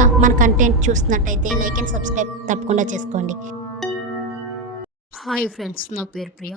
కనుక మన కంటెంట్ చూస్తున్నట్టయితే లైక్ అండ్ సబ్స్క్రైబ్ తప్పకుండా చేసుకోండి. హాయ్ ఫ్రెండ్స్ నా పేరు ప్రియ.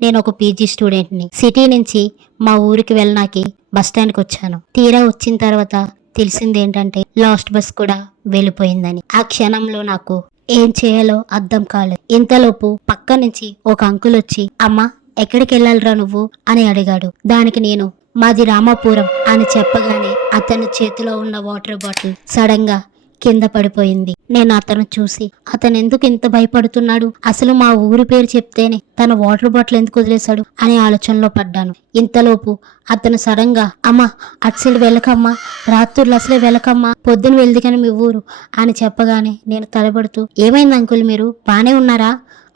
నేను ఒక పీజీ స్టూడెంట్ని సిటీ నుంచి మా ఊరికి వెళ్ళడానికి బస్ స్టాండ్కి వచ్చాను. తీరా వచ్చిన తర్వాత తెలిసింది ఏంటంటే లాస్ట్ బస్ కూడా వెళ్ళిపోయిందని. ఆ క్షణంలో నాకు ఏం చేయాలో అర్థం కాలేదు. ఇంతలోపు పక్క నుంచి ఒక అంకుల్ వచ్చి అమ్మా ఎక్కడికి వెళ్ళాలిరా నువ్వు? అని అడిగాడు. దానికి నేను మాది రామాపురం అని చెప్పగానే అతని చేతిలో ఉన్న వాటర్ బాటిల్ సడన్గా కింద పడిపోయింది. నేను అతను చూసి అతను ఎందుకు ఇంత భయపడుతున్నాడు? అసలు మా ఊరి పేరు చెప్తేనే తన వాటర్ బాటిల్ ఎందుకు వదిలేశాడు? అనే ఆలోచనలో పడ్డాను. ఇంతలోపు అతను సడన్గా అమ్మా అట్సలు వెళ్ళకమ్మా రాత్రులు అసలే వెళ్ళకమ్మా పొద్దున వెళ్ది కానీ మీ ఊరు అని చెప్పగానే నేను తలబడుతూ ఏమైంది అంకుల్ మీరు? బానే ఉన్నారా?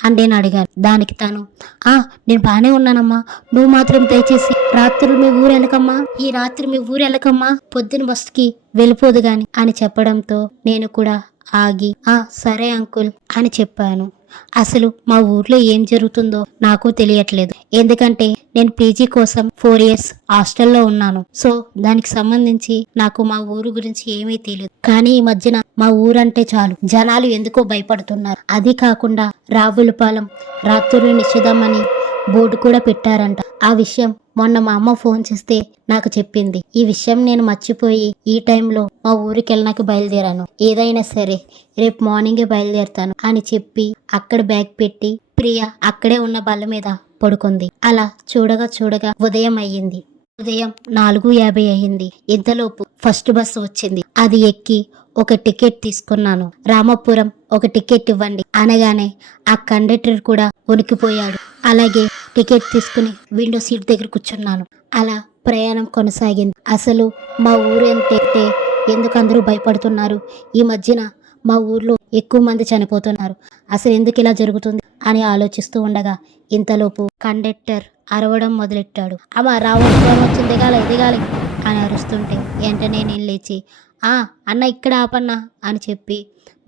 అని నేను అడిగాను దానికి తను ఆ నేను బాగానే ఉన్నానమ్మా. నువ్వు మాత్రం దయచేసి రాత్రులు మీ ఊరు వెళ్ళకమ్మా. ఈ రాత్రి మీ ఊరు వెళ్ళకమ్మా. పొద్దున బస్సుకి వెళ్ళిపోదు గాని అని చెప్పడంతో నేను కూడా ఆగి ఆ సరే అంకుల్ అని చెప్పాను. అసలు మా ఊర్లో ఏం జరుగుతుందో నాకు తెలియట్లేదు. ఎందుకంటే నేను పీజీ కోసం ఫోర్ ఇయర్స్ హాస్టల్లో ఉన్నాను. సో దానికి సంబంధించి నాకు మా ఊరు గురించి ఏమీ తెలియదు కానీ ఈ మధ్యన మా ఊరంటే చాలు. జనాలు ఎందుకో భయపడుతున్నారు. అది కాకుండా రావులపాలెం రాత్రులు నిషిద్ధమని బోర్డు కూడా పెట్టారంట. ఆ విషయం మొన్న మా అమ్మ ఫోన్ చేస్తే నాకు చెప్పింది. ఈ విషయం నేను మర్చిపోయి ఈ టైంలో మా ఊరికి వెళ్ళినాక బయలుదేరాను. ఏదైనా సరే రేపు మార్నింగే బయలుదేరుతాను అని చెప్పి అక్కడ బ్యాగ్ పెట్టి ప్రియ అక్కడే ఉన్న బల్ల మీద పడుకుంది. అలా చూడగా చూడగా ఉదయం అయ్యింది. ఉదయం నాలుగు యాభై అయ్యింది. ఇంతలోపు ఫస్ట్ బస్సు వచ్చింది. అది ఎక్కి ఒక టికెట్ తీసుకున్నాను. రామపురం ఒక టికెట్ ఇవ్వండి అనగానే ఆ కండక్టర్ కూడా ఉనికిపోయాడు అలాగే టికెట్ తీసుకుని విండో సీట్ దగ్గర కూర్చున్నాను. అలా ప్రయాణం కొనసాగింది. అసలు మా ఊరు ఎంతైతే ఎందుకు అందరూ భయపడుతున్నారు? ఈ మధ్యన మా ఊర్లో ఎక్కువ మంది చనిపోతున్నారు. అసలు ఎందుకు ఇలా జరుగుతుంది అని ఆలోచిస్తూ ఉండగా ఇంతలోపు కండక్టర్ అరవడం మొదలెట్టాడు. అమ్మ రావడం వచ్చింది దిగాలి దిగాలి అని అరుస్తుంటే వెంటనే నేను లేచి ఆ అన్న ఇక్కడ ఆపన్నా అని చెప్పి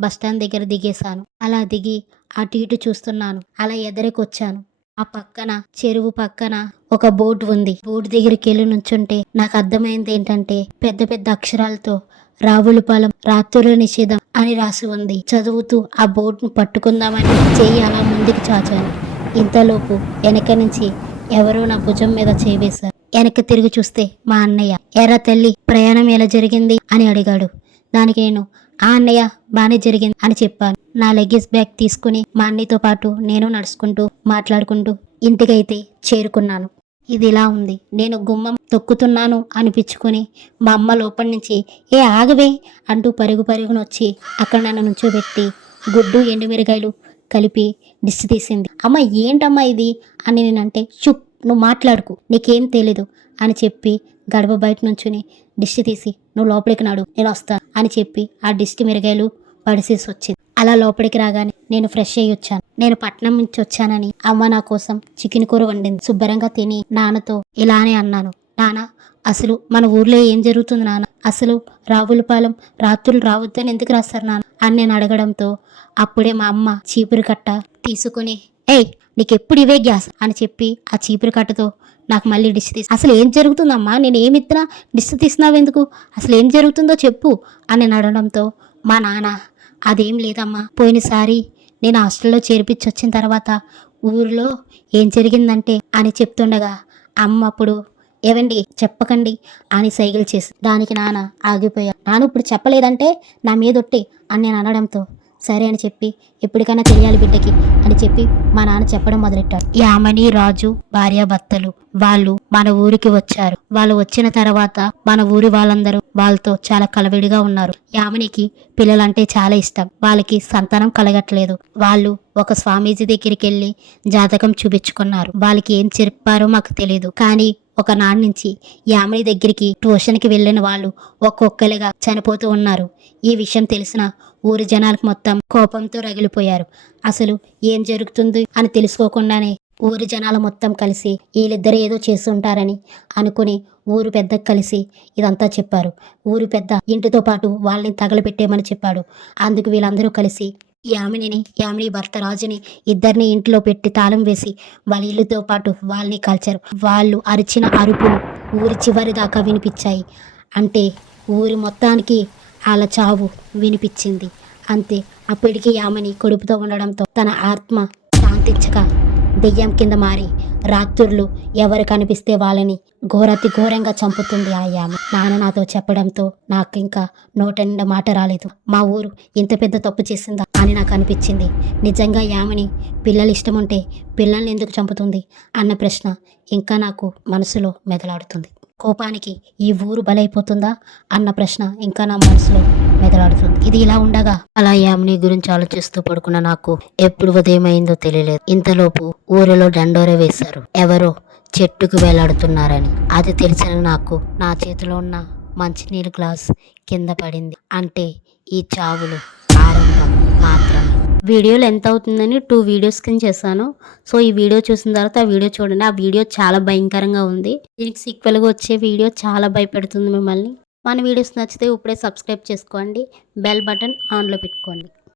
బస్ స్టాండ్ దగ్గర దిగేశాను. అలా దిగి అటు ఇటు చూస్తున్నాను. అలా ఎదరికొచ్చాను. ఆ పక్కన చెరువు పక్కన ఒక బోర్డు ఉంది. బోర్డు దగ్గరికి వెళ్ళి నుంచుంటే నాకు అర్థమైంది ఏంటంటే పెద్ద పెద్ద అక్షరాలతో రావులపాలెం రాత్రుల నిషేధం అని రాసి ఉంది. చదువుతూ ఆ బోర్డును పట్టుకుందామని చెయ్యి అలా ముందుకు చాచాను. ఇంతలోపు వెనక నుంచి ఎవరో నా భుజం మీద చేవేశారు. వెనక్కి తిరిగి చూస్తే మా అన్నయ్య ఎర్ర తల్లి ప్రయాణం ఎలా జరిగింది? అని అడిగాడు. దానికి నేను ఆ అన్నయ్య బాగానే జరిగింది అని చెప్పాను. నా లగేజ్ బ్యాగ్ తీసుకుని మా అన్నయ్యతో పాటు నేను నడుచుకుంటూ మాట్లాడుకుంటూ ఇంటికైతే చేరుకున్నాను. ఇది ఇలా ఉంది. నేను గుమ్మం తొక్కుతున్నాను అనిపించుకొని మా అమ్మ లోపల నుంచి ఏ ఆగవే అంటూ పరుగు పరుగునొచ్చి అక్కడ నన్ను నుంచోబెట్టి గుడ్డు ఎండుమిరగాయలు కలిపి డిస్ తీసింది. అమ్మ ఏంటమ్మా ఇది? అని నేనంటే చుప్ నువ్వు మాట్లాడుకు నీకేం తెలీదు అని చెప్పి గడప బయట నుంచుని డిష్ తీసి నువ్వు లోపలికి నాడు నేను వస్తాను అని చెప్పి ఆ డిష్ మిరగాయలు పడిసేసి వచ్చింది. అలా లోపలికి రాగానే నేను ఫ్రెష్ అయ్యి వచ్చాను. నేను పట్నం నుంచి వచ్చానని అమ్మ నా కోసం చికెన్ కూర వండింది. శుభ్రంగా తిని నాన్నతో ఇలానే అన్నాను. నాన్న అసలు మన ఊర్లో ఏం జరుగుతుంది నాన్న? అసలు రావులపాలెం రాత్రులు రావద్దని ఎందుకు రాస్తారు నాన్న? అని నేను అడగడంతో అప్పుడే మా అమ్మ చీపురు కట్ట తీసుకుని ఏయ్ నీకు ఎప్పుడు ఇవే గ్యాస్? అని చెప్పి ఆ చీపురు కట్టతో నాకు మళ్ళీ డిష్ తీసి అసలు ఏం జరుగుతుందమ్మా? నేను ఏమి ఇస్తున్నా డిష్ తీసినావెందుకు అసలు ఏం జరుగుతుందో చెప్పు అని నేను అడగడంతో మా నాన్న అదేం లేదమ్మా. పోయినసారి నేను హాస్టల్లో చేర్పించి వచ్చిన తర్వాత ఊరిలో ఏం జరిగిందంటే అని చెప్తుండగా అమ్మ అప్పుడు ఏవండి చెప్పకండి అని సైకిల్ చేసి దానికి నాన్న ఆగిపోయా నాన్న ఇప్పుడు చెప్పలేదంటే నా మీద ఒట్టి అని నేను అనడంతో సరే అని చెప్పి ఎప్పటికైనా తెలియాలి బిడ్డకి అని చెప్పి మా నాన్న చెప్పడం మొదలెట్టాడు. యామని రాజు భార్యాభర్తలు వాళ్ళు మన ఊరికి వచ్చారు. వాళ్ళు వచ్చిన తర్వాత మన ఊరి వాళ్ళందరూ వాళ్ళతో చాలా కలవిడిగా ఉన్నారు. యామనికి పిల్లలంటే చాలా ఇష్టం. వాళ్ళకి సంతానం కలగట్లేదు. వాళ్ళు ఒక స్వామీజీ దగ్గరికి వెళ్ళి జాతకం చూపించుకున్నారు. వాళ్ళకి ఏం చెప్పారో మాకు తెలియదు కానీ ఒకనాడు నుంచి యామిని దగ్గరికి ట్యూషన్కి వెళ్ళిన వాళ్ళు ఒక్కొక్కరిగా చనిపోతూ ఉన్నారు. ఈ విషయం తెలిసిన ఊరి జనాలకు మొత్తం కోపంతో రగిలిపోయారు. అసలు ఏం జరుగుతుంది అని తెలుసుకోకుండానే ఊరి జనాలు మొత్తం కలిసి వీళ్ళిద్దరు ఏదో చేస్తుంటారని అనుకుని ఊరు పెద్ద కలిసి ఇదంతా చెప్పారు. ఊరు పెద్ద ఇంటితో పాటు వాళ్ళని తగలబెట్టేయమని చెప్పాడు. అందుకు వీళ్ళందరూ కలిసి యామినిని యామిని భర్త రాజుని ఇద్దరిని ఇంట్లో పెట్టి తాళం వేసి వాళ్ళ ఇల్లుతో పాటు వాళ్ళని కాల్చారు. వాళ్ళు అరిచిన అరుపులు ఊరి చివరి దాకా వినిపించాయి. అంటే ఊరి మొత్తానికి వాళ్ళ చావు వినిపించింది. అంతే. అప్పటికి యామిని కొడుపుతో ఉండడంతో తన ఆత్మ శాంతించగా దెయ్యం కింద మారి రాత్రులు ఎవరు కనిపిస్తే వాళ్ళని ఘోరతి ఘోరంగా చంపుతుంది ఆ యామ. నాన్న నాతో చెప్పడంతో నాకు ఇంకా నోట నిండా మాట రాలేదు. మా ఊరు ఇంత పెద్ద తప్పు చేసిందా అని నాకు అనిపించింది. నిజంగా యామని పిల్లలు ఇష్టం ఉంటే పిల్లల్ని ఎందుకు చంపుతుంది అన్న ప్రశ్న ఇంకా నాకు మనసులో మెదలాడుతుంది. కోపానికి ఈ ఊరు బలైపోతుందా అన్న ప్రశ్న ఇంకా నా మనసులో మెదలాడుతుంది. ఇది ఇలా ఉండగా అలా యామిని గురించి ఆలోచిస్తూ పడుకున్న నాకు ఎప్పుడు ఉదయం అయిందో తెలియలేదు. ఇంతలోపు ఊరిలో దండోర వేశారు. ఎవరో చెట్టుకు వేలాడుతున్నారని. అది తెలిసిన నాకు నా చేతిలో ఉన్న మంచినీరు గ్లాస్ కింద పడింది. అంటే ఈ చావులు ఆరంభం మాత్రమే. వీడియోలు ఎంత అవుతుందని టూ వీడియోస్ కింద చేశాను. సో ఈ వీడియో చూసిన తర్వాత ఆ వీడియో చూడండి. ఆ వీడియో చాలా భయంకరంగా ఉంది. దీనికి సీక్వెల్గా వచ్చే వీడియో చాలా భయపెడుతుంది మిమ్మల్ని. మన వీడియోస్ నచ్చితే ఇప్పుడే సబ్స్క్రైబ్ చేసుకోండి. బెల్ బటన్ ఆన్లో పెట్టుకోండి.